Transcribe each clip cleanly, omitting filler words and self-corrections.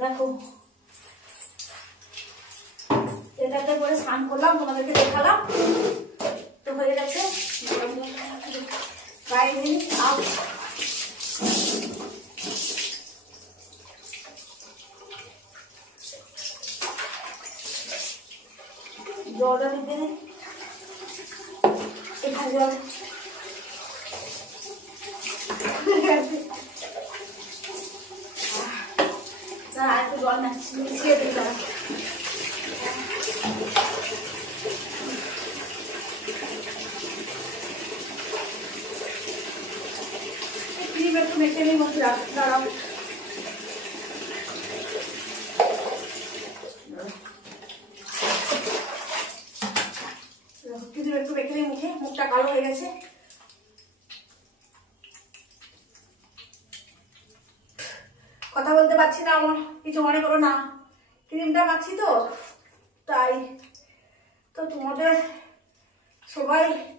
দেখো এটাতে করে স্নান করলাম, তোমাদেরকে দেখালাম তো হয়ে গেছে। জলটা দিতে এখানে জল একটু জল মিশিয়ে দিই। ক্রিম একটু মেখে নিই বন্ধুরা, দাঁড়াও। ক্রিম একটু মেখে নিই মুখে, মুখটা কালো হয়ে গেছে। কথা বলতে পারছি না, আমার কিছু মনে করো না, ক্রিমটা মাখছি তো তাই। তো তোমাদের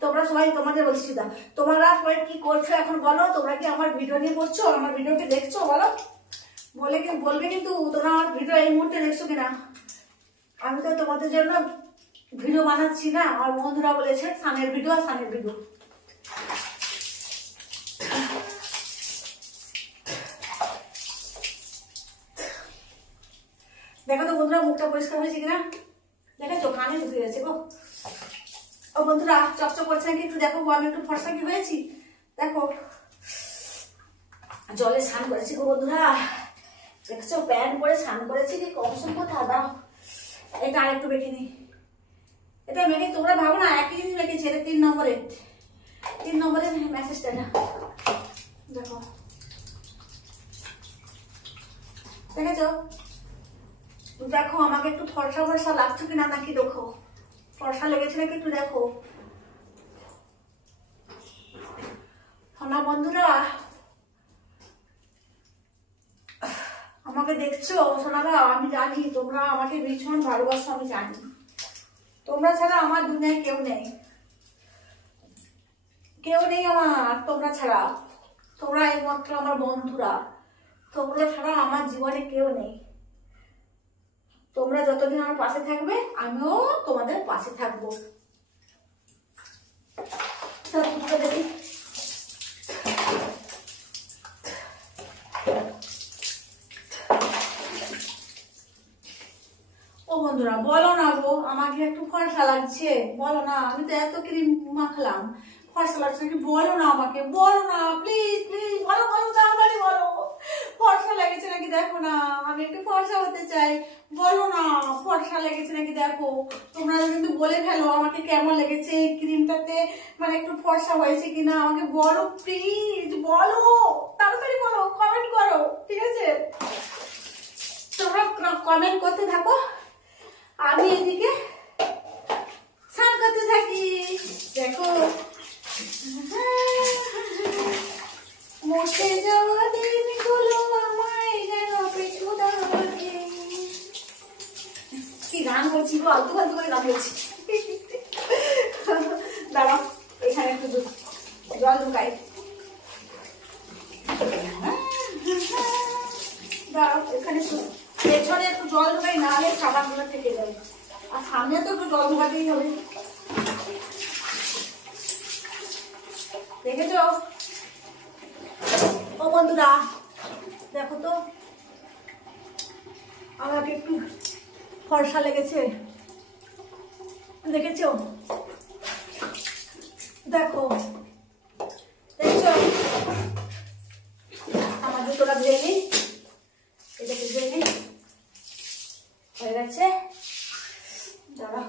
তোমরা সবাই তোমাদের বলছি না, তোমরা সবাই কি করছো এখন বলো? তোমরা কি আমার ভিডিও নিয়ে করছো, আমার ভিডিওকে দেখছো বলো? বলবে কিন্তু তোমরা আমার ভিডিও এই মুহূর্তে দেখছো কিনা। আমি তো তোমাদের জন্য ভিডিও বানাচ্ছি না, আমার বন্ধুরা বলেছে সানের ভিডিও আর সানের ভিডিও। দেখো তো বন্ধুরা মুখটা পরিষ্কার হয়েছে কিনা, দেখেছো কানে ঢুকে গেছে গো। ও বন্ধুরা চকচক করছে নাকি একটু দেখো, আমি একটু ফর্সা কি হয়েছি দেখো। জলে স্নান করেছি গো বন্ধুরা, দেখছো প্যান্ট পরে স্নান করেছি কি কম সম্পদ। দাও এটা আর একটু মেখে নিই। এটা মেখে তোমরা ভাবো না একই জিনিস মেখেছি, এটা 3 নম্বরের মেসেজটা না দেখো, দেখেছো? দেখো আমাকে একটু ফর্সা ফর্সা লাগছে কিনা, নাকি দেখো ফর্সা লেগেছে নাকি একটু দেখো না বন্ধুরা। আমাকে দেখছো সোনারা, আমি জানি তোমরা আমাকে ভীষণ ভালোবাসো, আমি জানি। তোমরা ছাড়া আমার দুনিয়ায় কেউ নেই, কেউ নেই আমার তোমরা ছাড়া। তোমরা একমাত্র আমার বন্ধুরা, তোমরা ছাড়া আমার জীবনে কেউ নেই। তোমরা যতদিন আমার পাশে থাকবে আমিও তোমাদের পাশে থাকবো। দেখি ও বন্ধুরা বলো না গো, আমাকে একটু ফর্সা লাগছে বলো না। আমি তো এত ক্রিম মাখলাম, ফর্সা লাগছে নাকি বলো না, আমাকে বলো না প্লিজ প্লিজ, বলো বলো তাড়াতাড়ি বলো, ফর্সা লেগেছে নাকি দেখো না, আমি একটু ফর্সা হতে চাই, বলো না ফর্সা লেগেছে নাকি দেখো। তোমরা কিন্তু বলে ফেলো আমাকে কেমন লেগেছে এই ক্রিমটাতে, মানে একটু ফর্সা হয়েছে কিনা আমাকে বলো প্লিজ, বলো তাড়াতাড়ি বলো, কমেন্ট করো ঠিক আছে? তোমরা কমেন্ট করতে থাকো, আমি এদিকে স্নান করতে থাকি। দেখো মোটে যাওয়া দিনগুলো আমায় যেন পেছু ডাকে। কি গান বলছি গো, আলতু ফালতু করে গান বলছি। দাঁড়াও এখানে একটু জল ঢুকাই, দাঁড়াও এখানে পেছনে একটু জল ঢুকাই, নাহলে সাবানগুলো থেকে যাবে, আর সামনে তো একটু জল ঢুকাতেই হবে। দেখেছো ও বন্ধুরা, দেখো তো আমাকে একটু ফর্সা লেগেছে, দেখেছো? দেখো দেখছো আমার জুতোটা ধুয়ে নিই, এটাকে ধুয়ে নিই, হয়ে গেছে। দাঁড়াও